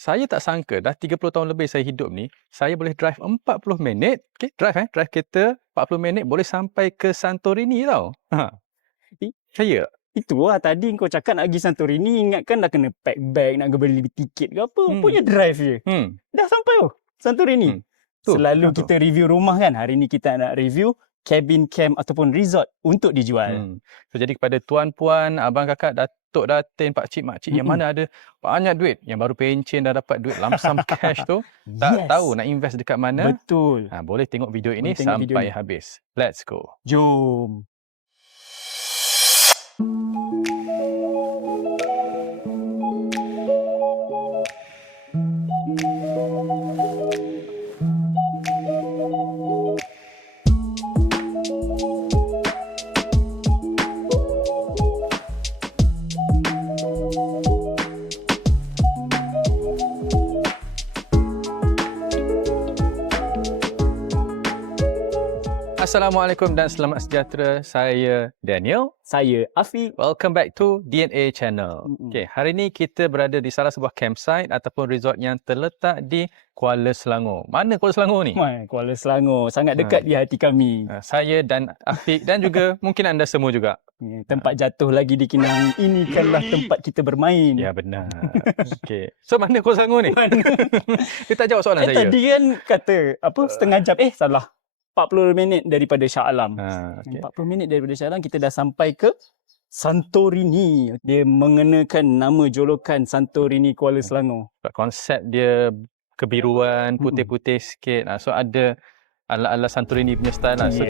Saya tak sangka dah 30 tahun lebih saya hidup ni, saya boleh drive 40 minit, drive kereta 40 minit boleh sampai ke Santorini tau. I- Saya Itulah tadi kau cakap nak pergi Santorini, ingatkan dah kena pack bag, nak beli tiket ke apa. Hmm. Punya drive je. hmm, Dah sampai Santorini. tu, Selalu tu. kita review rumah kan. Hari ni kita nak review cabin camp ataupun resort untuk dijual. So, jadi kepada tuan puan, abang kakak, datuk datin, pak cik mak cik yang mana ada banyak duit, yang baru pencen dah dapat duit lump-sum cash tu, tak tahu nak invest dekat mana. Betul. Boleh tengok video ini Boleh tengok video sampai ni. habis. Let's go. Jom. Assalamualaikum dan selamat sejahtera. Saya Daniel. Saya Afiq. Welcome back to DNA Channel. Okay, hari ini kita berada di salah sebuah campsite ataupun resort yang terletak di Kuala Selangor. Mana Kuala Selangor ni? Kuala Selangor. Sangat dekat di hati kami. Saya dan Afiq dan juga mungkin anda semua juga. Tempat jatuh lagi di Kinang. Ini kanlah tempat kita bermain. Ya, benar. Okay. So, mana Kuala Selangor ni? Kita jawab soalan saya. Tadi kan kata setengah jam. Salah. 40 minit daripada Shah Alam. 40 minit daripada Shah Alam kita dah sampai ke Santorini. Dia mengenakan nama jolokan Santorini Kuala Selangor. Konsep dia kebiruan, putih-putih sikit. So ada ala-ala Santorini punya style lah. So,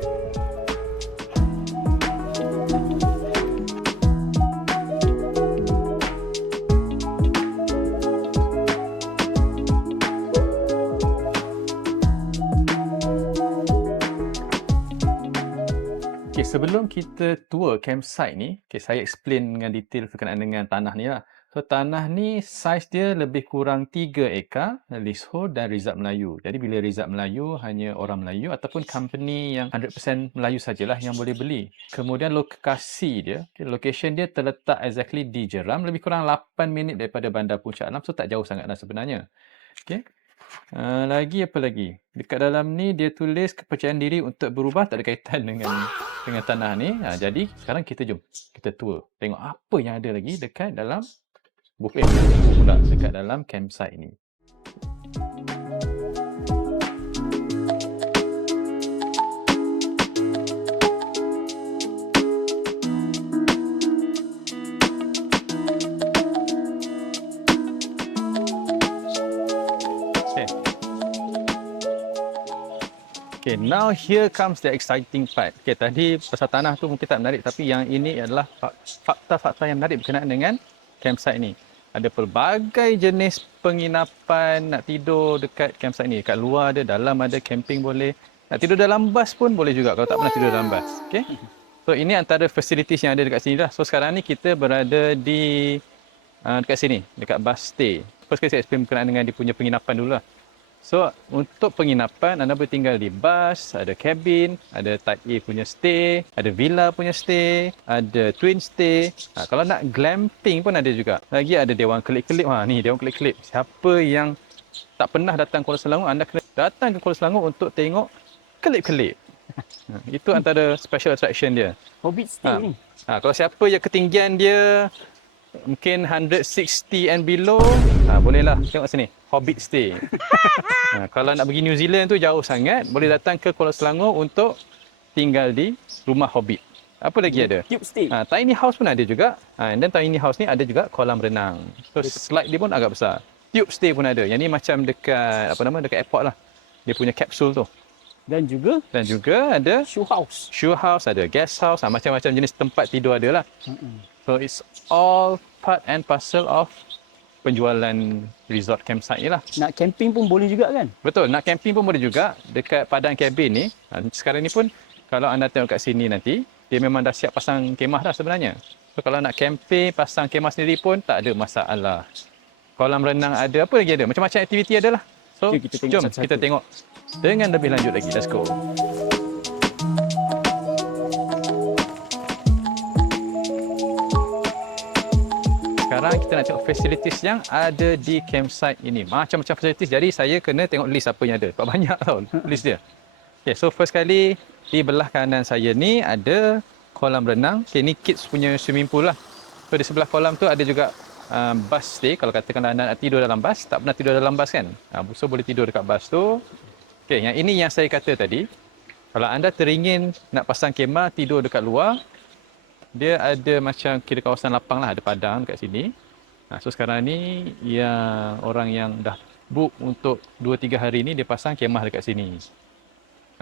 sebelum kita tour campsite ni, saya explain dengan detail berkenaan dengan tanah ni lah. So, tanah ni saiz dia lebih kurang 3 ekar, leasehold dan Rizab Melayu. Jadi, bila Rizab Melayu, hanya orang Melayu ataupun company yang 100% Melayu sajalah yang boleh beli. Kemudian, lokasi dia, location dia terletak exactly di Jeram, lebih kurang 8 minit daripada Bandar Puncak Alam. So, tak jauh sangatlah sebenarnya. Okay. Lagi apa lagi? Dekat dalam ni dia tulis kepercayaan diri untuk berubah, tak ada kaitan dengan tanah ni. Jadi sekarang jom kita tour. Tengok apa yang ada lagi dekat dalam dekat dalam campsite ni. Okay, now here comes the exciting part. Okay, tadi pasal tanah tu mungkin tak menarik, tapi yang ini adalah fakta-fakta yang menarik berkenaan dengan campsite ni. Ada pelbagai jenis penginapan, nak tidur dekat campsite ni. Dekat luar ada, dalam ada, camping boleh. Nak tidur dalam bas pun boleh juga kalau tak pernah tidur dalam bas. Okay? So, ini antara facilities yang ada dekat sini lah. So, sekarang ni kita berada di dekat sini, dekat bus stay. First kali saya explain berkenaan dengan dia punya penginapan dulu lah. So, untuk penginapan, anda boleh tinggal di bus, ada cabin, ada type A punya stay, ada villa punya stay, ada twin stay. Kalau nak glamping pun ada juga. Lagi ada dewan kelip-kelip. Ni dewan kelip-kelip. Siapa yang tak pernah datang Kuala Selangor, anda kena datang ke Kuala Selangor untuk tengok kelip-kelip. Itu antara special attraction dia. Hobbit stay ni. Kalau siapa yang ketinggian dia mungkin 160 and below, bolehlah tengok sini. Hobbit stay. Kalau nak pergi New Zealand tu jauh sangat, boleh datang ke Kuala Selangor untuk tinggal di rumah Hobbit. Apa lagi ada? Cube stay. Tiny house pun ada juga. Dan tiny house ni ada juga kolam renang. So slide dia pun agak besar. Tube stay pun ada. Yang ni macam dekat dekat airport lah. Dia punya kapsul tu. Dan juga ada shoe house. Shoe house, ada guest house, macam-macam jenis tempat tidur ada lah. So it's all part and parcel of penjualan resort campsite ni lah. Nak camping pun boleh juga kan? Betul, nak camping pun boleh juga dekat padang cabin ni. Sekarang ni pun kalau anda tengok kat sini nanti, dia memang dah siap pasang kemah dah sebenarnya. So kalau nak camping, pasang kemah sendiri pun tak ada masalah. Kolam renang ada, apa lagi ada? Macam-macam aktiviti ada lah. So jom kita tengok dengan lebih lanjut lagi. Let's go. Sekarang kita nak nak tengok facilities yang ada di campsite ini. Macam-macam facilities. Jadi saya kena tengok list apa yang ada. Sebab banyak tau list dia. Okay, so first kali di belah kanan saya ni ada kolam renang. Okay, ni kids punya swimming pool lah. So di sebelah kolam tu ada juga bus stay. Kalau katakan anda nak tidur dalam bus, tak pernah tidur dalam bus kan? So boleh tidur dekat bus tu. Okay, yang ini yang saya kata tadi. Kalau anda teringin nak pasang kemah tidur dekat luar, dia ada macam kira kawasan lapang lah, ada padang dekat sini. So sekarang ni yang orang yang dah book untuk 2-3 hari ni dia pasang kemah dekat sini.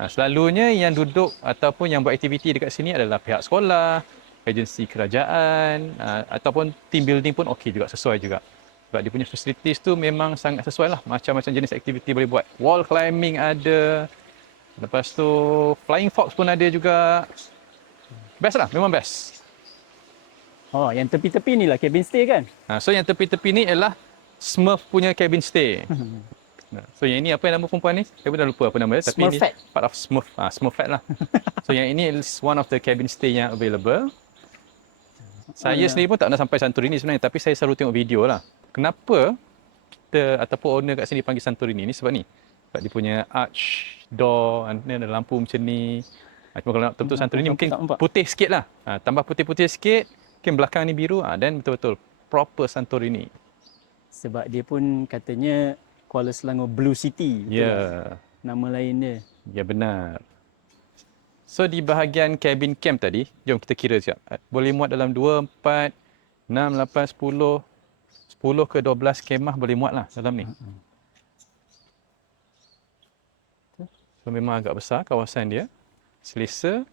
Selalunya yang duduk ataupun yang buat aktiviti dekat sini adalah pihak sekolah, agensi kerajaan ataupun team building pun okey juga, sesuai juga. Sebab dia punya facilities tu memang sangat sesuai lah. Macam-macam jenis aktiviti boleh buat. Wall climbing ada. Lepas tu flying fox pun ada juga. Best lah, memang best. Oh, yang tepi-tepi ni lah cabin stay kan? So yang tepi-tepi ni ialah Smurf punya cabin stay. So yang ini apa yang nama perempuan ni? Saya pun dah lupa apa nama dia. Tapi ini part of Smurf. Smurfette lah. So yang ini is one of the cabin stay yang available. Saya sendiri pun tak nak sampai Santorini sebenarnya. Tapi saya selalu tengok video lah. Kenapa kita ataupun owner kat sini panggil Santorini ni? Sebab ni. Sebab dia punya arch door. Ada lampu macam ni. Cuma kalau nak betul-betul Santorini mungkin putih sikit lah. Tambah putih-putih sikit. Mungkin belakang ni biru. Dan betul-betul proper Santorini. Sebab dia pun katanya Kuala Selangor Blue City. Ya. Nama lain dia. Ya, benar. So di bahagian cabin camp tadi, jom kita kira sekejap. Boleh muat dalam 2, 4, 6, 8, 10, 10 ke 12 kemah boleh muat lah dalam ni. So memang agak besar kawasan dia. Selesa.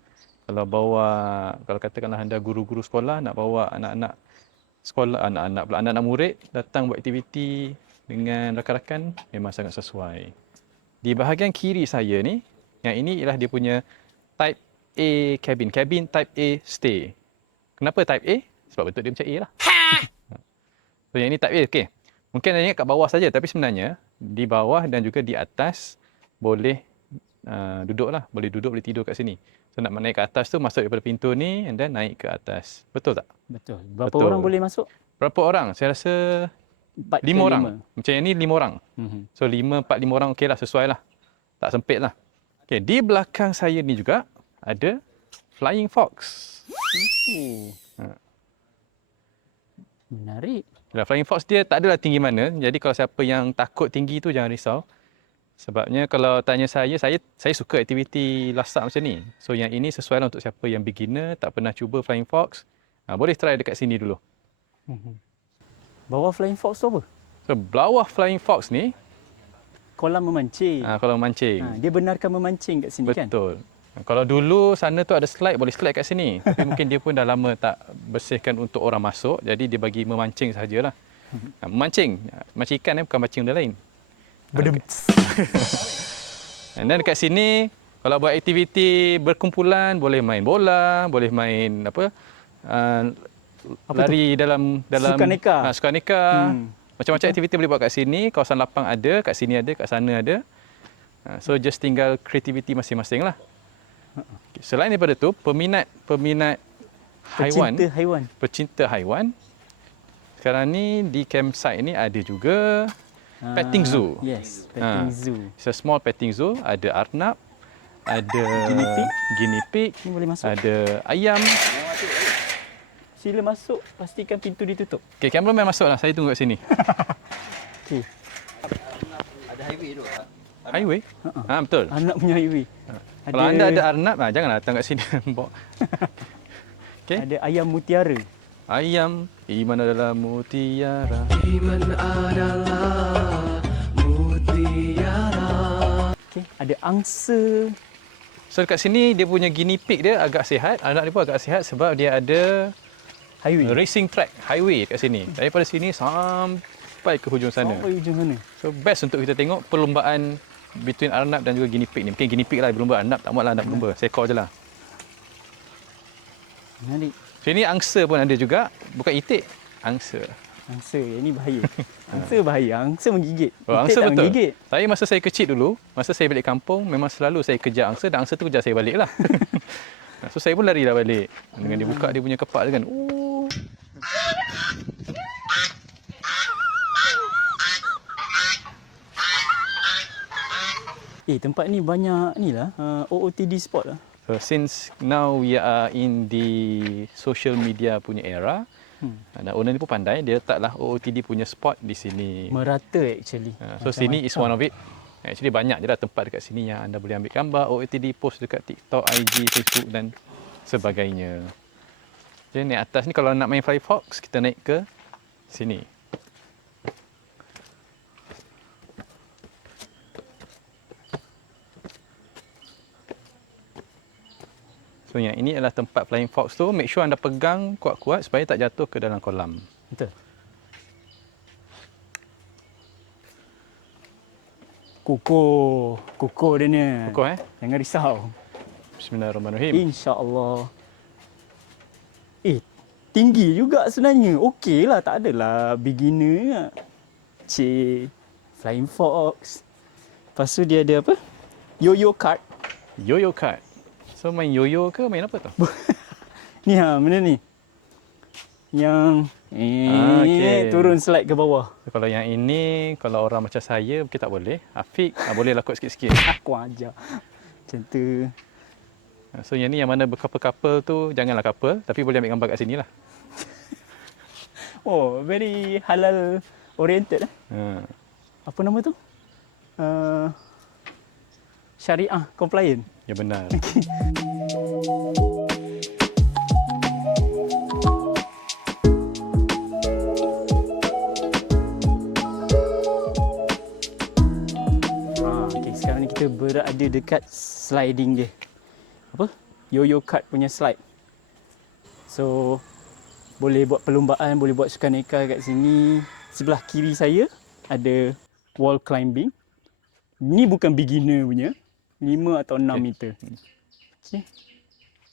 Kalau katakanlah anda guru-guru sekolah nak bawa anak-anak sekolah, anak-anak murid datang buat aktiviti dengan rakan-rakan, memang sangat sesuai. Di bahagian kiri saya ni, yang ini ialah dia punya Type A cabin. Cabin Type A stay. Kenapa Type A? Sebab bentuk dia macam A lah. So yang ini Type A, okey. Mungkin anda ingat kat bawah saja, tapi sebenarnya di bawah dan juga di atas boleh duduk lah. Boleh duduk, boleh tidur kat sini. So nak naik ke atas tu, masuk daripada pintu ni and then naik ke atas. Betul tak? Betul. Berapa orang boleh masuk? Berapa orang? Saya rasa 5 orang. Macam yang ni 5 orang. So 5, 4, 5 orang okey lah, sesuai lah. Tak sempit lah. Okay, di belakang saya ni juga ada Flying Fox. Menarik. Flying Fox dia tak adalah tinggi mana. Jadi kalau siapa yang takut tinggi tu jangan risau. Sebabnya kalau tanya saya suka aktiviti lasak macam ni. So yang ini sesuai lah untuk siapa yang beginner, tak pernah cuba Flying Fox. Boleh try dekat sini dulu. Bawah Flying Fox tu apa? So bawah Flying Fox ni kolam memancing. Kolam memancing. Dia benarkan memancing kat sini. Betul. Kan? Betul. Kalau dulu sana tu ada slide, boleh slide kat sini. Tapi mungkin dia pun dah lama tak bersihkan untuk orang masuk. Jadi dia bagi memancing sahajalah. Memancing. Macam ikan bukan mancing benda lain. Dan dekat sini, kalau buat aktiviti berkumpulan, boleh main bola, boleh main lari dalam sukaneka. Macam-macam aktiviti boleh buat kat sini. Kawasan lapang ada, kat sini ada, kat sana ada. So just tinggal kreativiti masing-masing lah. Selain daripada tu, peminat pecinta haiwan. Sekarang ni di campsite ni ada juga petting zoo. Yes, petting zoo. It's a small petting zoo. Ada arnab, ada guinea pig, ni boleh masuk. Ada ayam. Sila masuk, pastikan pintu ditutup. Okey, cameraman masuklah. Saya tunggu kat sini. Okey. Ada highway tu. Highway? Betul. Arnab punya highway. Kalau anda ada arnab, janganlah datang kat sini. Okay. Ada ayam mutiara. Ayam, iman adalah mutiara. Iman adalah mutiara. Okay. Ada angsa. So dekat sini dia punya guinea pig dia agak sihat. Anak dia pun agak sihat sebab dia ada racing track, highway kat sini. Daripada sini sampai ke hujung sana. Sampai hujung sana. So best untuk kita tengok perlombaan between arnab dan juga guinea pig ni. Mungkin guinea pig lah berlumba, arnab tak muatlah nak berlumba. Seekor je lah. Menarik. Sini angsa pun ada juga. Bukan itik, angsa. Angsa, yang ni bahaya. Angsa bahaya. Angsa menggigit. Angsa tak betul. Menggigit. Saya masa saya kecil dulu, masa saya balik kampung, memang selalu saya kejar angsa dan angsa tu kejar saya balik lah. So saya pun lari dah balik. Dengan dia buka dia punya kepak dia kan. Tempat ni banyak ni lah, OOTD spot lah. So since now we are in the social media punya era, dan owner ni pun pandai, dia letaklah OOTD punya spot di sini. Merata actually. So sini is one of it. Actually banyak je dah tempat dekat sini yang anda boleh ambil gambar OOTD, post dekat TikTok, IG, Facebook dan sebagainya. Jadi naik atas ni kalau nak main Firefox, kita naik ke sini. So yang ini adalah tempat Flying Fox tu. Make sure anda pegang kuat-kuat supaya tak jatuh ke dalam kolam. Betul. Kukuh dia ni. Kukuh Jangan risau. Bismillahirrahmanirrahim. InsyaAllah. Tinggi juga sebenarnya. Okey lah, tak adalah beginner. Cik, Flying Fox. Lepas tu dia ada apa? Yo-yo kart. Yo-yo kart. So main yo-yo ke main apa tu? Ni benda ni. Yang okey. turun slide ke bawah. So, kalau yang ini, kalau orang macam saya mungkin tak boleh. Afiq boleh lah kot sikit-sikit. Aku ajar. Macam tu. So yang ni yang mana berkapal-kapal tu janganlah couple, tapi boleh ambil gambar kat sini lah. Oh, very halal oriented lah. Apa nama tu? Syariah compliant. Ya benar. Okay, sekarang ni kita berada dekat sliding dia. Apa? Yo-yo kart punya slide. So, boleh buat perlumbaan, boleh buat sukan neka kat sini. Sebelah kiri saya ada wall climbing. Ni bukan beginner punya. 5 atau 6 meter. Okay.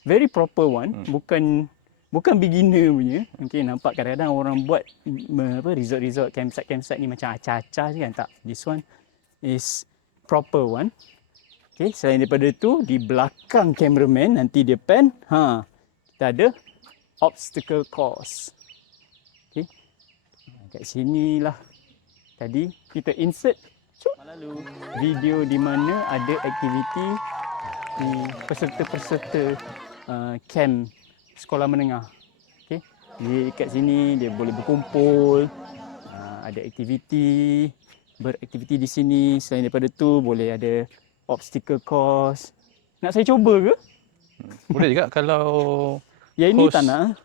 Very proper one. Bukan beginner punya. Okay, nampak kadang-kadang orang buat resort-resort, campsite ni macam acah-acah je kan. Tak. This one is proper one. Okay, selain daripada tu, di belakang cameraman, nanti dia pan, kita ada obstacle course. Okay. Kat sinilah tadi kita insert video di mana ada aktiviti di peserta-peserta camp sekolah menengah. Okay. Jadi kat sini dia boleh berkumpul, ada aktiviti, beraktiviti di sini. Selain daripada tu boleh ada obstacle course. Nak saya cuba ke? Boleh juga kalau yang ini tak nak.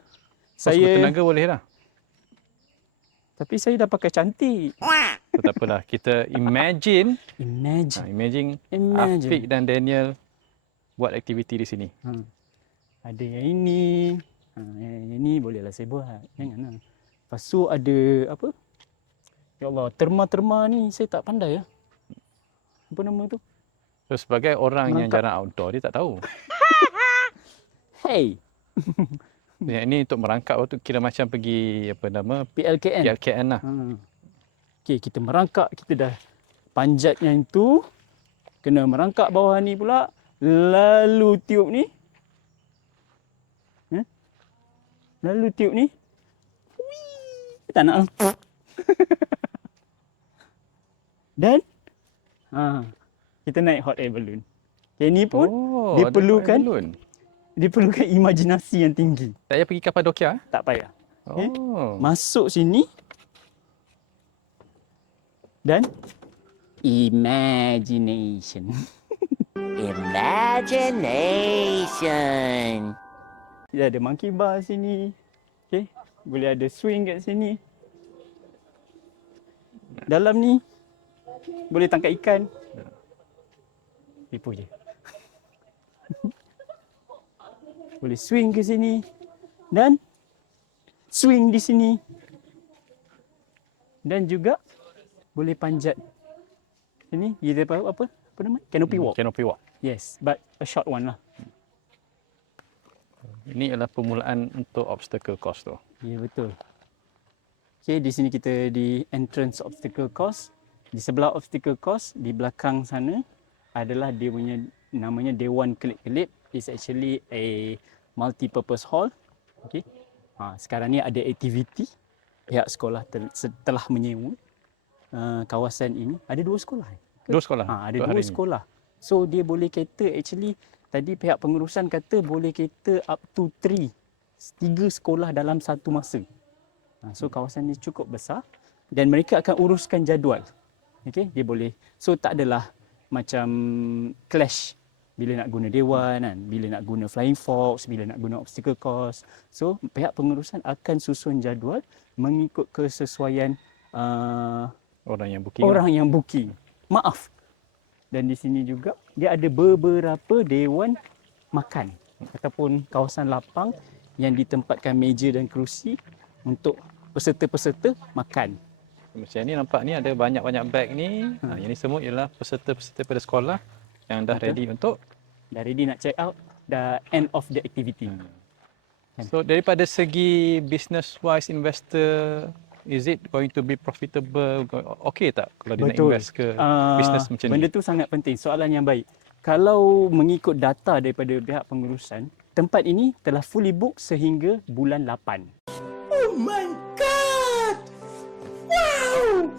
Saya bertenaga boleh lah. Tapi saya dah pakai cantik. So, tak apalah. Kita imagine Afiq dan Daniel buat aktiviti di sini. Ada yang ini. Yang ini bolehlah saya buat. Janganlah. Lepas tu ada apa? Ya Allah, terma-terma ni saya tak pandai ya. Apa nama tu? So, sebagai orang yang jarang outdoor, dia tak tahu. Hey. Yang ini untuk merangkap tu kira macam pergi apa nama? PLKN lah. Okey, kita merangkak, kita dah panjat yang itu. Kena merangkak bawah ni pula. Lalu tiup ni. Lalu tiup ni. Wih, tak nak. Dan kita naik hot air balloon. Yang ni pun diperlukan imajinasi yang tinggi. Tak payah pergi Kapadokia? Tak payah. Okay. Oh. Masuk sini. Dan imagination. Imagination. Dia ada monkey bar sini. Okay. Boleh ada swing kat sini. Dalam ni boleh tangkap ikan. Tipu je. Boleh swing ke sini dan swing di sini. Dan juga boleh panjat. Ini kita apa nama? Canopy walk. Canopy walk. Yes, but a short one lah. Ini adalah permulaan untuk obstacle course tu. Ya, betul. Okay, di sini kita di entrance obstacle course. Di sebelah obstacle course, di belakang sana adalah dia punya namanya Dewan Kelip-Kelip. It's actually a multi-purpose hall. Okay. Sekarang ni ada aktiviti. Pihak sekolah telah menyewa kawasan ini. Ada 2 sekolah. Dua sekolah? Ada 2 sekolah. So dia boleh cater, actually tadi pihak pengurusan kata boleh cater up to 3 sekolah dalam satu masa. So kawasan ni cukup besar dan mereka akan uruskan jadual. Okay, dia boleh. So tak adalah macam clash bila nak guna dewan kan, bila nak guna flying fox, bila nak guna obstacle course. So pihak pengurusan akan susun jadual mengikut kesesuaian Orang yang booking. orang yang booking. Maaf. Dan di sini juga dia ada beberapa dewan makan ataupun kawasan lapang yang ditempatkan meja dan kerusi untuk peserta-peserta makan. Macam ni nampak ni ada banyak-banyak beg ni. Yang ni semua ialah peserta-peserta pada sekolah yang dah Betul. ready untuk. Dah ready nak check out, dah end of the activity. So daripada segi business wise investor, is it going to be profitable? Okay tak kalau dia nak invest ke business macam Benda ni? tu sangat penting, soalan yang baik. Kalau mengikut data daripada pihak pengurusan, tempat ini telah fully book sehingga bulan 8.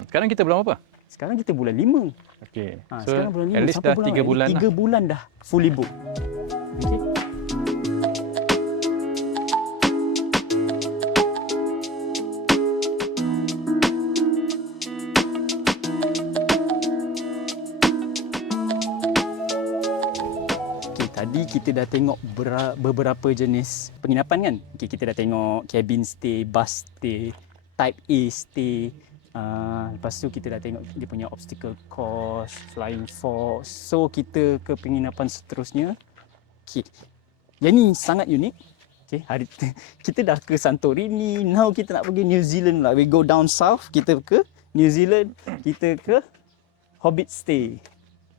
Sekarang kita bulan apa? Sekarang kita bulan 5. Okay. So, sekarang bulan 5 at least dah 3 bulan lah. 3 bulan dah fully book. Okay. Tadi kita dah tengok beberapa jenis penginapan kan. Okay, kita dah tengok cabin stay, bus stay, type A stay. Lepas tu kita dah tengok dia punya obstacle course, flying fox. So kita ke penginapan seterusnya. Okay. Yang ni sangat unik. Okay, kita dah ke Santorini. Now kita nak pergi New Zealand lah. We go down south. Kita ke New Zealand. Kita ke Hobbit Stay.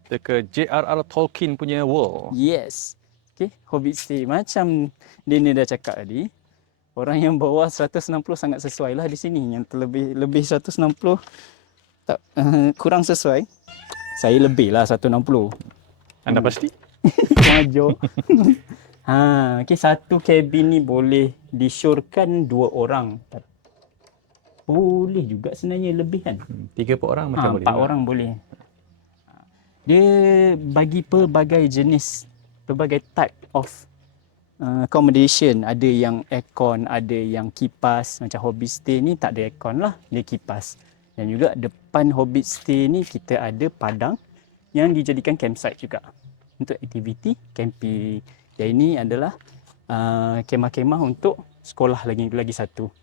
Kita ke J.R.R. Tolkien punya world. Yes. Okay, Hobbit Stay. Macam Daniel dah cakap tadi, orang yang bawah 160 sangat sesuai lah di sini. Yang lebih 160 tak, kurang sesuai. Saya lebih lah 160. Anda pasti? Maju. Okay, satu kabin ni boleh disyorkan 2 orang. Boleh juga sebenarnya lebih kan? 3 per orang macam boleh. 4 orang boleh. Dia bagi pelbagai jenis, pelbagai type of accommodation. Ada yang aircon, ada yang kipas. Macam Hobbit Stay ni tak ada aircon lah, dia kipas. Dan juga depan Hobbit Stay ni kita ada padang yang dijadikan campsite juga untuk aktiviti camping. Dan ini adalah kemah-kemah untuk sekolah lagi satu.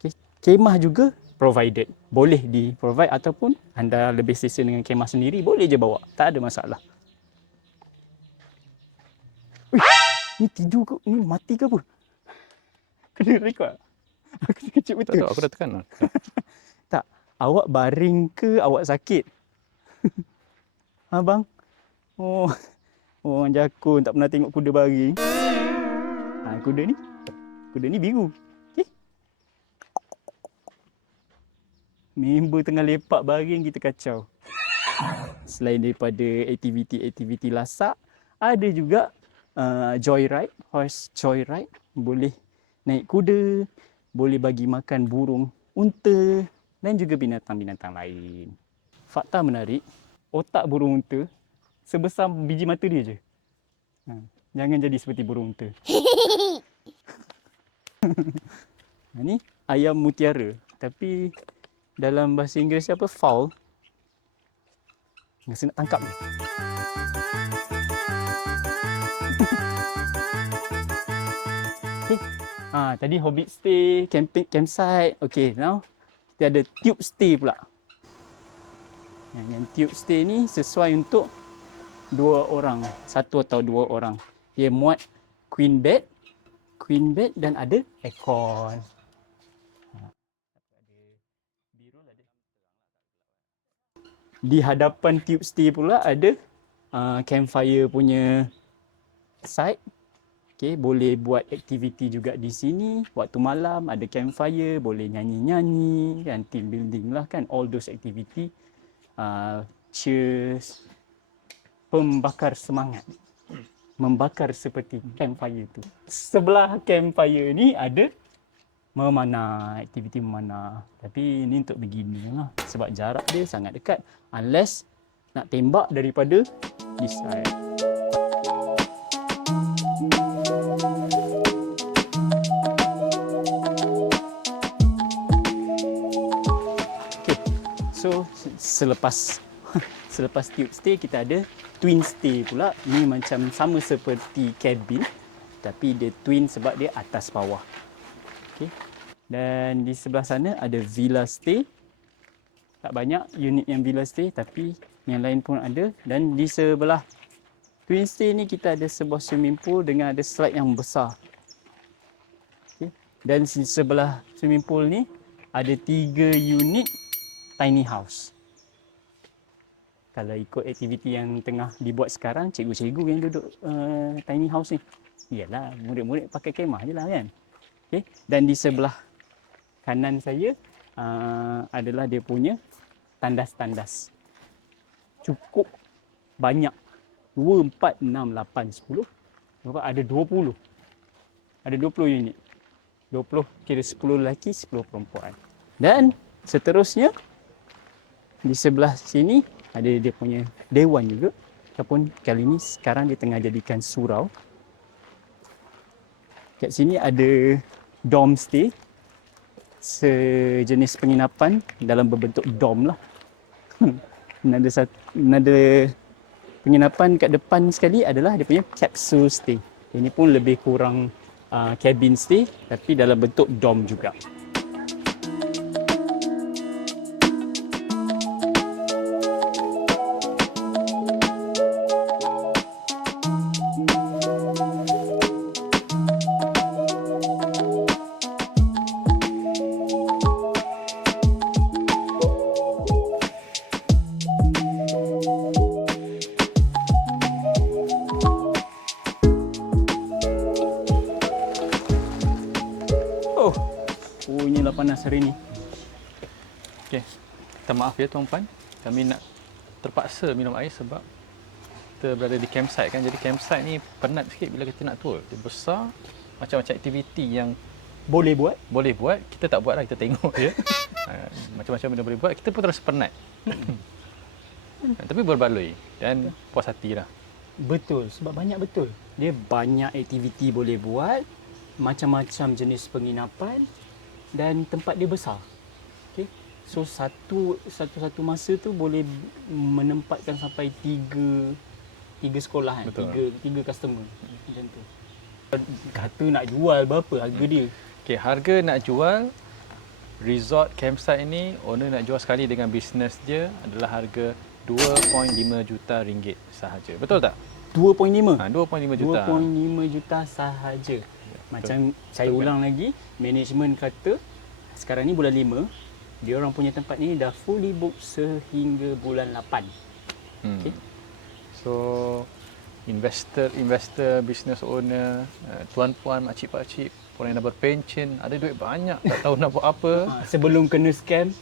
Okay. Kemah juga provided. Boleh di-provide ataupun anda lebih selesa dengan kemah sendiri, boleh je bawa. Tak ada masalah. Ni tidur ke? Ni mati ke apa? Kena rekod? Aku terkejut betul. Tak tahu, aku dah tekan lah. Tak. Awak baring ke awak sakit? Abang? Oh, orang jakun tak pernah tengok kuda baring. Kuda ni biru. Okay. Member tengah lepak baring kita kacau. Selain daripada aktiviti-aktiviti lasak, ada juga joyride, horse joyride. Boleh naik kuda, boleh bagi makan burung unta dan juga binatang-binatang lain. Fakta menarik, otak burung unta sebesar biji mata dia je. Jangan jadi seperti burung unta. Ini ayam mutiara, tapi dalam bahasa Inggeris apa? Fowl. Rasa nak tangkap ni. Okay. Tadi Hobbit Stay, campsite. Okay, now kita ada tube stay pula. Yang tube stay ni sesuai untuk 2 orang, 1 atau 2 orang. Dia muat queen bed dan ada aircon. Di hadapan tube stay pula ada campfire punya site. Okay, boleh buat aktiviti juga di sini. Waktu malam ada campfire, boleh nyanyi-nyanyi kan, team building lah kan, all those activity. Cheers, pembakar semangat. Membakar seperti campfire tu. Sebelah campfire ni ada memanah, aktiviti memanah. Tapi ni untuk beginner lah. Sebab jarak dia sangat dekat. Unless nak tembak daripada this side. Okay, so selepas selepas tube stay kita ada twin stay pula. Ni macam sama seperti cabin tapi dia twin sebab dia atas bawah. Okay. Dan di sebelah sana ada villa stay. Tak banyak unit yang villa stay tapi yang lain pun ada. Dan di sebelah twin stay ni kita ada sebuah swimming pool dengan ada slide yang besar. Okay. Dan di sebelah swimming pool ni ada 3 unit tiny house. Kalau ikut aktiviti yang tengah dibuat sekarang, cikgu-cikgu yang duduk tiny house ni. Iyalah, murid-murid pakai kemah je lah kan. Okay. Dan di sebelah kanan saya adalah dia punya tandas-tandas. Cukup banyak. 2, 4, 6, 8, 10. Ada 20. Ada 20 unit. 20 kira 10 lelaki, 10 perempuan. Dan seterusnya, di sebelah sini ada dia punya dewan juga. Ataupun kali ni sekarang dia tengah jadikan surau. Kat sini ada dorm stay. Sejenis penginapan dalam berbentuk dorm lah. Ada penginapan kat depan sekali adalah dia punya capsule stay. Ini pun lebih kurang cabin stay tapi dalam bentuk dorm juga. Punyalah panas hari ni. Okey. Minta maaf ya tuan-puan. Kami nak terpaksa minum air sebab kita berada di campsite kan. Jadi campsite ni penat sikit bila kita nak tour. Dia besar, macam-macam aktiviti yang Boleh buat. kita tak buat lah, kita tengok je. Macam-macam benda boleh buat, kita pun terasa penat. Tapi berbaloi dan puas hati lah. Betul, sebab banyak betul. Dia banyak aktiviti boleh buat, macam-macam jenis penginapan dan tempat dia besar. Okay. So satu masa tu boleh menempatkan sampai 3 sekolah kan. Tiga customer. Macam tu. Kata nak jual berapa harga dia? Okey, harga nak jual resort campsite ini, owner nak jual sekali dengan bisnes dia adalah harga 2.5 juta ringgit sahaja. Betul tak? 2.5? 2.5 juta. 2.5 juta sahaja. Macam saya ulang lagi, management kata sekarang ni bulan 5, dia orang punya tempat ni dah fully book sehingga bulan 8. Okay. So investor, business owner, tuan-puan, makcik-pakcik, orang yang dah berpencen, ada duit banyak, tak tahu nak buat apa. Sebelum kena scam,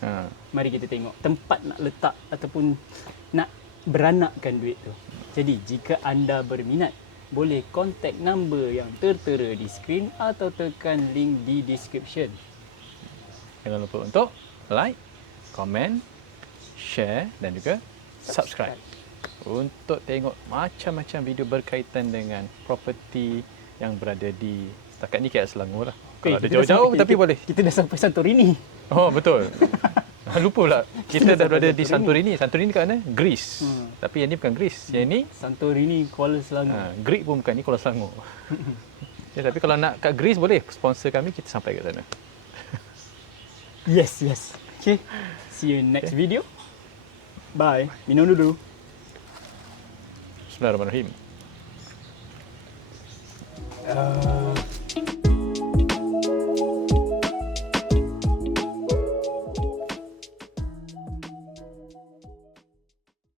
mari kita tengok tempat nak letak ataupun nak beranakkan duit tu. Jadi jika anda berminat, boleh kontak number yang tertera di skrin atau tekan link di description. Jangan lupa untuk like, komen, share dan juga subscribe untuk tengok macam-macam video berkaitan dengan properti yang berada di setakat ni KL Selangor lah. Kalau ada jauh-jauh tapi boleh. Kita dah sampai Santorini. Oh betul. Lupa pula. Kita dah berada di Santorini. Santorini kat mana? Greece. Tapi yang ni bukan Greece. Yang ni Santorini, Kuala Selangor. Greek pun bukan, ni Kuala Selangor. Ya, tapi kalau nak kat Greece boleh. Sponsor kami, kita sampai kat sana. Yes. Okay. See you in next video. Bye. Minum dulu. Bismillahirrahmanirrahim.